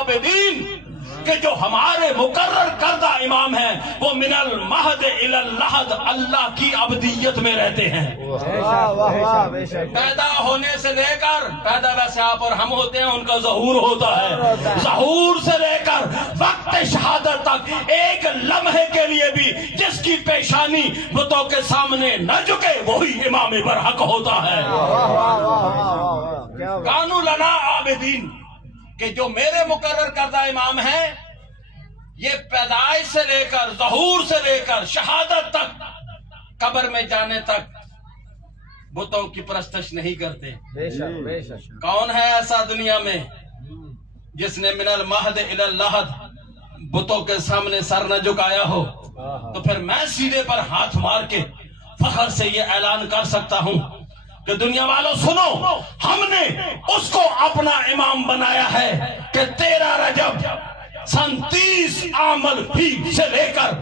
عابدین کہ جو ہمارے مقرر کردہ امام ہیں وہ من المہد الی اللحد اللہ کی ابدیت میں رہتے ہیں. پیدا ہونے سے لے کر پیدا ویسے آپ اور ہم ہوتے ہیں، ان کا ظہور ہوتا ہے، ظہور سے لے کر وقت شہادت تک ایک لمحے کے لیے بھی جس کی پیشانی بتوں کے سامنے نہ جھکے وہی امام برحق ہوتا ہے. کانوا لنا عابدین کہ جو میرے مقرر کردہ امام ہیں یہ پیدائش سے لے کر ظہور سے لے کر شہادت تک قبر میں جانے تک بتوں کی پرستش نہیں کرتے. کون ہے ایسا دنیا میں جس نے من المہد الی اللحد بتوں کے سامنے سر نہ جھکایا ہو؟ تو پھر میں سیدھے پر ہاتھ مار کے فخر سے یہ اعلان کر سکتا ہوں کہ دنیا والوں سنو، ہم نے اس کو اپنا امام بنایا ہے کہ 13 رجب سن 30 عام الفیل سے لے کر